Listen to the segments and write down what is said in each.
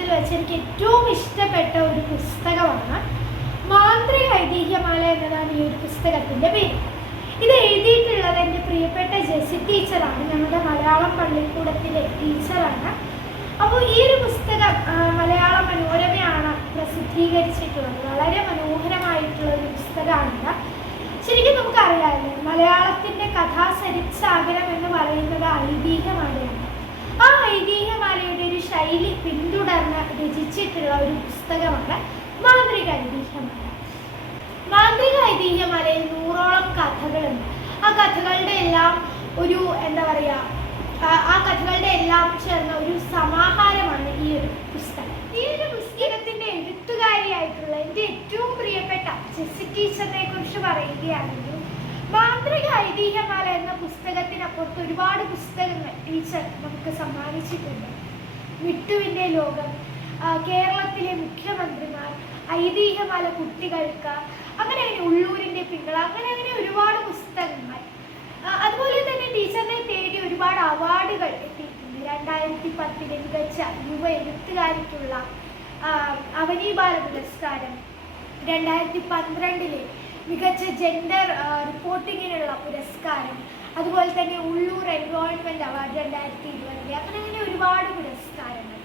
വായിച്ചതിൽ വെച്ച് എനിക്ക് ഏറ്റവും ഇഷ്ടപ്പെട്ട ഒരു പുസ്തകമാണ് മാന്ത്രിക ഐതിഹ്യമാല എന്നതാണ് ഈ ഒരു പുസ്തകത്തിന്റെ പേര്. ഇത് എഴുതിയിട്ടുള്ളത് എന്റെ പ്രിയപ്പെട്ട ജെസി ടീച്ചറാണ്. ഞങ്ങളുടെ മലയാളം പള്ളിക്കൂടത്തിലെ ടീച്ചറാണ്. അപ്പോൾ ഈ ഒരു പുസ്തകം മലയാള മനോരമയാണ് പ്രസിദ്ധീകരിച്ചിട്ടുള്ളത്. വളരെ മനോഹരമായിട്ടുള്ള ഒരു പുസ്തകമാണ് ശരിക്കും നമുക്കറിയാമല്ലോ മലയാളത്തിന്റെ കഥാസരിച്ചാകരം എന്ന് പറയുന്നത് ഐതിഹ്യമാലയാണ് ആ ഐതിഹ്യമാലയുടെ ഒരു ശൈലി പിന്തുടർന്ന് രചിച്ചിട്ടുള്ള ഒരു പുസ്തകമാണ് മാന്ത്രിക ഐതിഹ്യമാല മാന്ത്രിക ഐതിഹ്യമാലയിൽ നൂറോളം കഥകളുണ്ട്. ആ കഥകളുടെ എല്ലാം ഒരു എന്താ പറയുക ആ- കഥകളുടെ എല്ലാം ചേർന്ന ഒരു സമാഹാരമാണ് ഈ ഒരു പുസ്തകം. ഈ ഒരു പുസ്തകത്തിന്റെ എഴുത്തുകാരിയായിട്ടുള്ള എന്റെ ഏറ്റവും പ്രിയപ്പെട്ട ജെസ്സി ടീച്ചറിനെ കുറിച്ച് പറയുകയാണെങ്കിൽ മാന്ത്രിക ഐതിഹ്യമാല എന്ന പുസ്തകത്തിനപ്പുറത്ത് ഒരുപാട് പുസ്തകങ്ങൾ ടീച്ചർ നമുക്ക് സമ്മാനിച്ചിട്ടുണ്ട്. മിട്ടുവിന്റെ ലോകം കേരളത്തിലെ മുഖ്യമന്ത്രിമാർ ഐതിഹ്യമാല കുട്ടികൾക്ക് അങ്ങനെ അങ്ങനെ ഉള്ളൂരിന്റെ പിങ്കള അങ്ങനെ അങ്ങനെ ഒരുപാട് പുസ്തകങ്ങൾ. അതുപോലെ തന്നെ ടീച്ചറിനെ തേടി ഒരുപാട് അവാർഡുകൾ എത്തിയിട്ടുണ്ട്. രണ്ടായിരത്തി പത്തിലെ മികച്ച യുവ എഴുത്തുകാരിക്കുള്ള അവനി ബാല പുരസ്കാരം. രണ്ടായിരത്തി പന്ത്രണ്ടിലെ മികച്ച ജെൻഡർ റിപ്പോർട്ടിങ്ങിനുള്ള പുരസ്കാരം. അതുപോലെ തന്നെ ഉള്ളൂർ എൻവോൾവ്മെന്റ് അവാർഡ് രണ്ടായിരത്തി ഇരുപതിലെ അങ്ങനെ അങ്ങനെ ഒരുപാട് പുരസ്കാരങ്ങൾ.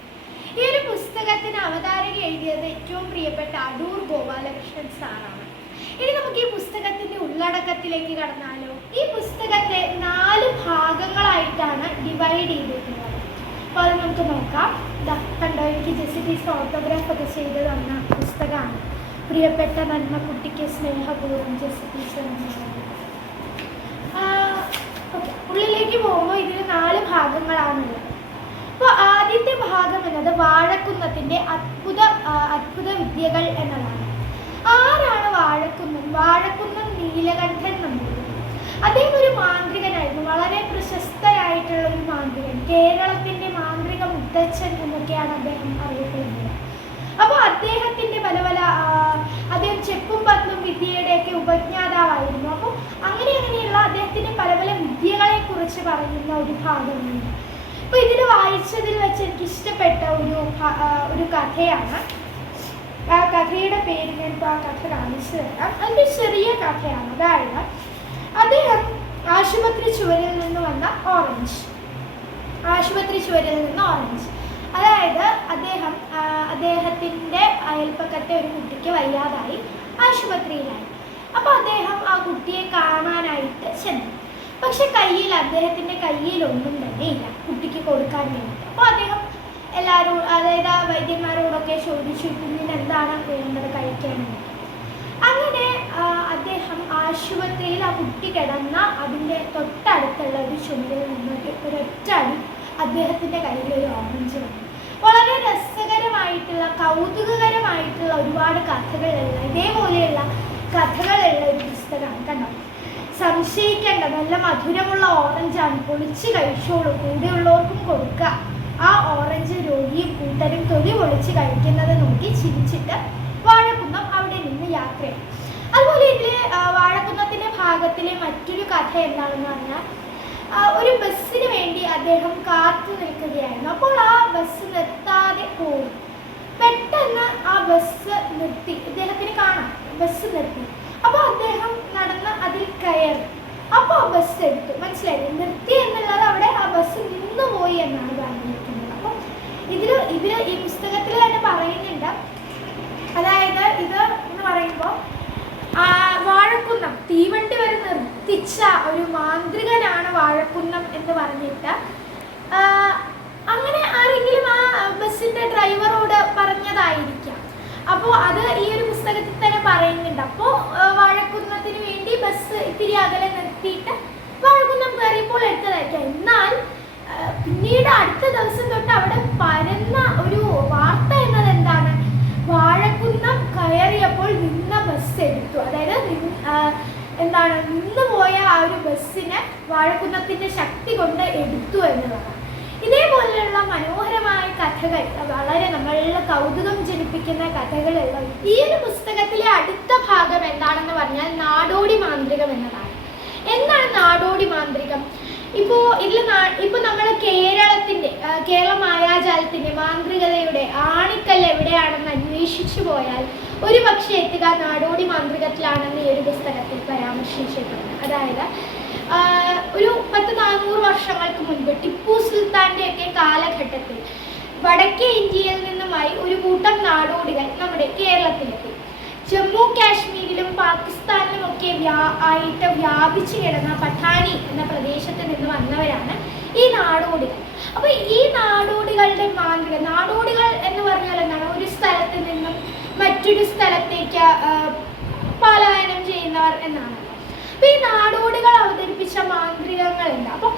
ഈ ഒരു പുസ്തകത്തിന് അവതാരക എഴുതിയത് ഏറ്റവും പ്രിയപ്പെട്ട അടൂർ ഗോപാലകൃഷ്ണൻ സാറാണ്. ഇനി നമുക്ക് ഈ പുസ്തകത്തിന്റെ ഉള്ളടക്കത്തിലേക്ക് കടന്നാലോ. ഈ പുസ്തകത്തെ നാല് ഭാഗങ്ങളായിട്ടാണ് ഡിവൈഡ് ചെയ്തിട്ടുള്ളത് അപ്പോൾ അത് നമുക്ക് നോക്കാം. കണ്ടോ? എനിക്ക് ടീച്ചർ ഓട്ടോഗ്രാഫ് ഒക്കെ ചെയ്ത് തന്ന പുസ്തകമാണ് പ്രിയപ്പെട്ട നന്മ കുട്ടിക്ക് സ്നേഹപൂർവം ഉള്ളിലേക്ക് പോകുമ്പോൾ ഇതിന് നാല് ഭാഗങ്ങളാണുള്ളത്. അപ്പോൾ ആദ്യത്തെ ഭാഗം എന്നത് വാഴക്കുന്നത്തിന്റെ അത്ഭുത അത്ഭുത വിദ്യകൾ എന്നതാണ്. ആരാണ് വാഴക്കുന്നൻ? വാഴക്കുന്നൻ നീലകണ്ഠൻ നമ്പൂതിരി. അദ്ദേഹം ഒരു മാന്ത്രികനായിരുന്നു. വളരെ പ്രശസ്തരായിട്ടുള്ള ഒരു മാന്ത്രികൻ. കേരളത്തിന്റെ മാന്ത്രിക മുത്തച്ഛൻ എന്നൊക്കെയാണ് അദ്ദേഹം അറിയപ്പെടുന്നത്. അപ്പോൾ അദ്ദേഹത്തിന്റെ പല പല ആ, അദ്ദേഹം ചെപ്പും പത്തും വിദ്യയുടെയൊക്കെ ഉപജ്ഞാതാവായിരുന്നു. അപ്പോൾ അങ്ങനെ അങ്ങനെയുള്ള അദ്ദേഹത്തിന്റെ പല പല വിദ്യകളെ കുറിച്ച് പറയുന്ന ഒരു ഭാഗമുണ്ട്. അപ്പോൾ ഇതിൽ വായിച്ചതിൽ വെച്ച് എനിക്ക് ഇഷ്ടപ്പെട്ട ഒരു ഒരു കഥയാണ്. ആ കഥയുടെ പേര് ഞാൻ ആ കഥ കാണിച്ചു തരാം. അതിന്റെ ചെറിയ കഥയാണ്. അതായത് അദ്ദേഹം ആശുപത്രി ചുവരിൽ നിന്ന് വന്ന ഓറഞ്ച്. ആശുപത്രി ചുവരിൽ നിന്ന് ഓറഞ്ച്. അതായത് അദ്ദേഹം അദ്ദേഹത്തിന്റെ അയൽപ്പക്കത്തെ ഒരു കുട്ടിക്ക് വയ്യാതായി. ആശുപത്രിയിലായി അപ്പോൾ അദ്ദേഹം ആ കുട്ടിയെ കാണാനായിട്ട് ചെന്നു. പക്ഷെ കയ്യിൽ അദ്ദേഹത്തിന്റെ കയ്യിൽ ഒന്നും തന്നെ ഇല്ല. കുട്ടിക്ക് കൊടുക്കാൻ വേണ്ടിയിട്ട്. അപ്പോൾ അദ്ദേഹം എല്ലാവരും അതായത് ആ വൈദ്യന്മാരോടൊക്കെ ചോദിച്ചു എന്താണ് വേണ്ടത് കഴിക്കാനായിട്ട് അങ്ങനെ അദ്ദേഹം ആശുപത്രിയിൽ ആ കുട്ടി കിടന്ന അതിന്റെ തൊട്ടടുത്തുള്ള ഒരു ചുമരിൽ നിന്നൊരു ഒരൊറ്റ അടി അദ്ദേഹത്തിന്റെ കയ്യിൽ ഒരു ഓറഞ്ച് വന്നു. വളരെ രസകരമായിട്ടുള്ള കൗതുകകരമായിട്ടുള്ള ഒരുപാട് കഥകളുള്ള ഇതേപോലെയുള്ള കഥകളുള്ള ഒരു പുസ്തകമാണ് കണ്ടോ? സംശയിക്കേണ്ട നല്ല മധുരമുള്ള ഓറഞ്ചാണ് പൊളിച്ച് കഴിച്ചോളൂ. കൂടെയുള്ളവർക്കും കൊടുക്കുക. ആ ഓറഞ്ച് രോഗിയും കൂട്ടരും തൊലി പൊളിച്ച് കഴിക്കുന്നത് നോക്കി ചിരിച്ചിട്ട് വാഴക്കുന്നം അവിടെ നിന്ന് യാത്രയായി അതുപോലെ ഇതിൽ വാഴക്കുന്നത്തിന്റെ ഭാഗത്തിലെ മറ്റൊരു കഥ എന്താണെന്ന് പറഞ്ഞാൽ ഒരു ബസ്സിന് വേണ്ടി അദ്ദേഹം കാത്തു നിൽക്കുകയായിരുന്നു. അപ്പോൾ ആ ബസ് നിർത്താതെ പോയി. പെട്ടെന്ന് ആ ബസ് നിർത്തി. ഇദ്ദേഹത്തിന് കാണാം. ബസ് നിർത്തി. അപ്പോൾ അദ്ദേഹം നടന്ന് അതിൽ കയറി. അപ്പോൾ ആ ബസ് എടുത്തു. മനസ്സിലായി നിർത്തി എന്നുള്ളത് അവിടെ ആ ബസ് നിന്നു പോയി എന്നാണ് പറഞ്ഞിരിക്കുന്നത്. അപ്പം ഇതിൽ ഇതിൽ ഈ പുസ്തകത്തിൽ തന്നെ പറയുന്നുണ്ട്. അതായത് ഇത് എന്ന് പറയുമ്പോൾ വാഴക്കുന്നം. തീവണ്ടി വരെ നിർത്തിച്ച ഒരു മാന്ത്രികനാണ് വാഴക്കുന്നം എന്ന് പറഞ്ഞിട്ട് ആ, അങ്ങനെ ആരെങ്കിലും ആ ബസ്സിന്റെ ഡ്രൈവറോട് പറഞ്ഞതായിരിക്കാം. അപ്പോൾ അത് ഈ ഒരു പുസ്തകത്തിൽ തന്നെ പറയുന്നുണ്ട്. അപ്പോൾ വാഴക്കുന്നത്തിന് വേണ്ടി ബസ് ഇത്തിരി അകലെ നിർത്തിയിട്ട് വാഴക്കുന്നം കയറിയപ്പോൾ എടുത്തതായിരിക്കാം. എന്നാൽ പിന്നീട് അടുത്ത ദിവസം തൊട്ട് അവിടെ പരന്ന ഒരു വാർത്ത എന്നത് എന്താണ്? വാഴക്കുന്നം കയറിയപ്പോൾ നിന്ന ബസ് എടുത്തു. അതായത് എന്താണ്? നിന്ന് പോയ ആ ഒരു ബസ്സിനെ വാഴക്കുന്നത്തിന്റെ ശക്തി കൊണ്ട് എടുത്തു എന്നുള്ളതാണ് കഥകൾ വളരെ നമ്മളിൽ കൗതുകം ജനിപ്പിക്കുന്ന കഥകളുള്ള ഈ ഒരു പുസ്തകത്തിലെ അടുത്ത ഭാഗം എന്താണെന്ന് പറഞ്ഞാൽ നാടോടി മാന്ത്രികം എന്നതാണ്. എന്താണ് നാടോടി മാന്ത്രികം? ഇപ്പോൾ ഇതിൽ ഇപ്പോൾ നമ്മൾ കേരളത്തിന്റെ കേരള മായാജാലത്തിന്റെ മാന്ത്രികതയുടെ എവിടെയാണെന്ന് അന്വേഷിച്ചു പോയാൽ ഒരു പക്ഷേ എത്തുക നാടോടി മാന്ത്രികത്തിലാണെന്ന് ഈ ഒരു പുസ്തകത്തിൽ പരാമർശിച്ചിട്ടുണ്ട്. അതായത് ഒരു പത്ത് നാനൂറ് വർഷങ്ങൾക്ക് മുൻപ് ടിപ്പു സുൽത്താന്റെ ഒക്കെ കാലഘട്ടത്തിൽ വടക്കേ ഇന്ത്യയിൽ നിന്നുമായി ഒരു കൂട്ടം നാടോടികൾ നമ്മുടെ കേരളത്തിലെത്തി. ജമ്മു കാശ്മീരിലും പാകിസ്ഥാനിലും ഒക്കെ വ്യാ ആയിട്ട് വ്യാപിച്ചു കിടന്ന പഠാനി എന്ന പ്രദേശത്ത് നിന്ന് വന്നവരാണ് ഈ നാടോടികൾ. അപ്പോൾ ഈ നാടോടികളുടെ മാന്ത്രിക നാടോടികൾ എന്ന് പറഞ്ഞാൽ എന്താണ്? ഒരു സ്ഥലത്ത് നിന്നും മറ്റൊരു സ്ഥലത്തേക്ക് പലായനം ചെയ്യുന്നവർ എന്നാണ്. അപ്പോൾ ഈ നാടോടികൾ അവതരിപ്പിച്ച മാന്ത്രികങ്ങളുണ്ട് അപ്പോൾ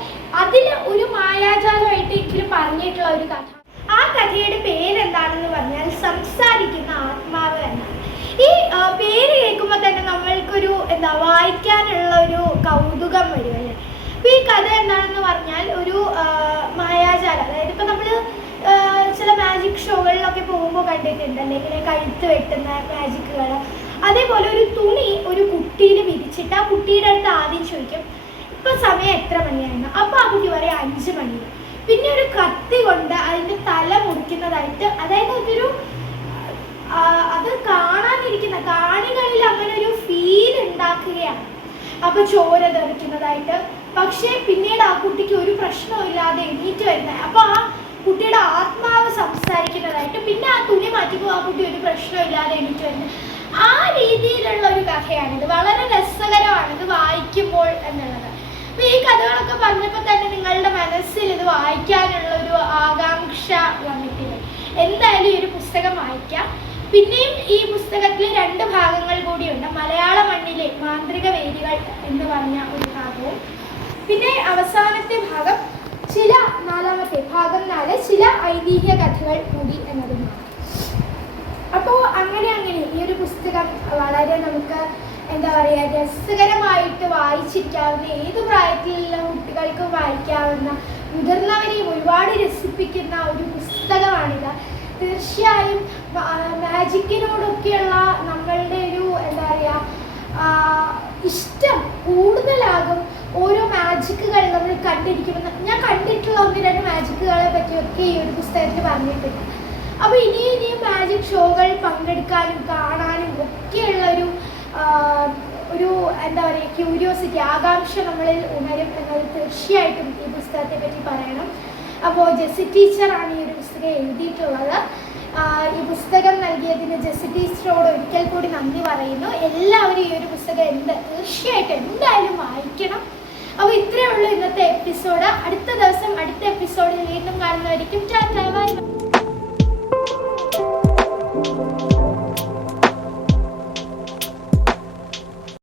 അതിൽ ഒരു മായാജാലമായിട്ട് ഇതിൽ പറഞ്ഞിട്ടുള്ള ഒരു കഥ. ആ കഥയുടെ പേരെന്താണെന്ന് പറഞ്ഞാൽ സംസാരിക്കുന്ന ആത്മാവ് എന്നാണ്. ഈ പേര് കേൾക്കുമ്പോൾ തന്നെ നമ്മൾക്കൊരു എന്താ വായിക്കാനുള്ള ഒരു കൗതുകം വരും അല്ലേ? അപ്പോൾ ഈ കഥ എന്താണെന്ന് പറഞ്ഞാൽ ഒരു മായാജാലം. അതായത് ഇപ്പോൾ നമ്മൾ ചില മാജിക് ഷോകളിലൊക്കെ പോകുമ്പോൾ കണ്ടിട്ടുണ്ട്. അല്ലെങ്കിൽ കഴുത്ത് വെട്ടുന്ന മാജിക്കുകൾ അതേപോലെ ഒരു തുണി ഒരു കുട്ടിയിൽ വിരിച്ചിട്ട് ആ കുട്ടിയുടെ അടുത്ത് ആദ്യം ചോദിക്കും ഇപ്പം സമയം എത്ര മണിയായിരുന്നു? അപ്പോൾ ആ കുട്ടി പറയും അഞ്ച് മണി. പിന്നെ ഒരു കത്തി കൊണ്ട് അതിന്റെ തല മുറിക്കുന്നതായിട്ട് അതായത് അതൊരു അത് കാണാനിരിക്കുന്ന കാണികളിൽ അങ്ങനെ ഒരു ഫീൽ ഉണ്ടാക്കുകയാണ്. അപ്പൊ ചോര തെറിക്കുന്നതായിട്ട്. പക്ഷേ പിന്നീട് ആ കുട്ടിക്ക് ഒരു പ്രശ്നമില്ലാതെ എണീറ്റ് വരുന്നത്. അപ്പൊ ആ കുട്ടിയുടെ ആത്മാവ് സംസാരിക്കുന്നതായിട്ട് പിന്നെ ആ തുണി മാറ്റിപ്പോൾ ആ കുട്ടി ഒരു പ്രശ്നമില്ലാതെ എണീറ്റ് വരുന്നത്. ആ രീതിയിലുള്ള ഒരു കഥയാണിത്. വളരെ രസകരമാണ് ഇത് വായിക്കുമ്പോൾ എന്നുള്ളത്. അപ്പൊ ഈ കഥകളൊക്കെ പറഞ്ഞപ്പോൾ തന്നെ നിങ്ങളുടെ മനസ്സിൽ ഇത് വായിക്കാനുള്ള ഒരു ആകാംക്ഷ വന്നിട്ടില്ലേ? എന്തായാലും ഈ ഒരു പുസ്തകം വായിക്കാം. പിന്നെയും ഈ പുസ്തകത്തിൽ രണ്ട് ഭാഗങ്ങൾ കൂടിയുണ്ട്. മലയാള മണ്ണിലെ മാന്ത്രിക വേദികൾ എന്ന് പറഞ്ഞ ഒരു ഭാഗവും. പിന്നെ അവസാനത്തെ ഭാഗം ചില നാലാമത്തെ ഭാഗം നാല് ചില ഐതിഹ്യ കഥകൾ കൂടി എന്നതുമാണ്. അപ്പോൾ അങ്ങനെ അങ്ങനെ ഈ ഒരു എന്താ പറയുക രസകരമായിട്ട് വായിച്ചിരിക്കാവുന്ന ഏത് പ്രായത്തിലുള്ള കുട്ടികൾക്കും വായിക്കാവുന്ന മുതിർന്നവരെയും ഒരുപാട് രസിപ്പിക്കുന്ന ഒരു പുസ്തകമാണിത്. തീർച്ചയായും മാജിക്കിനോടൊക്കെയുള്ള നമ്മളുടെ ഒരു എന്താ പറയുക ഇഷ്ടം കൂടുതലാകും ഓരോ മാജിക്കുകൾ നമ്മൾ കണ്ടിരിക്കുമ്പോൾ. ഞാൻ കണ്ടിട്ടുള്ള ഒന്ന് രണ്ട് മാജിക്കുകളെ പറ്റിയൊക്കെ ഈ ഒരു പുസ്തകത്തിൽ പറഞ്ഞിട്ടുണ്ട്. അപ്പോൾ ഇനിയും ഇനിയും മാജിക് ഷോകൾ പങ്കെടുക്കാനും കാണാനും ഒക്കെയുള്ള ഒരു ഒരു എന്താ പറയുക ക്യൂരിയോസിറ്റി ആകാംക്ഷ നമ്മളിൽ ഉണരും എന്നത് തീർച്ചയായിട്ടും ഈ പുസ്തകത്തെ പറ്റി പറയണം. അപ്പോൾ ജെസ്സി ടീച്ചറാണ് ഈ ഒരു പുസ്തകം എഴുതിയിട്ടുള്ളത്. ഈ പുസ്തകം നൽകിയതിന് ജെസ്സി ടീച്ചറോട് ഒരിക്കൽ കൂടി നന്ദി പറയുന്നു. എല്ലാവരും ഈ ഒരു പുസ്തകം എന്ത് തീർച്ചയായിട്ടും എന്തായാലും വായിക്കണം. അപ്പോൾ ഇത്രയേ ഉള്ളൂ ഇന്നത്തെ എപ്പിസോഡ്. അടുത്ത ദിവസം അടുത്ത എപ്പിസോഡിൽ വീണ്ടും കാണുന്നതായിരിക്കും. Tata bye bye.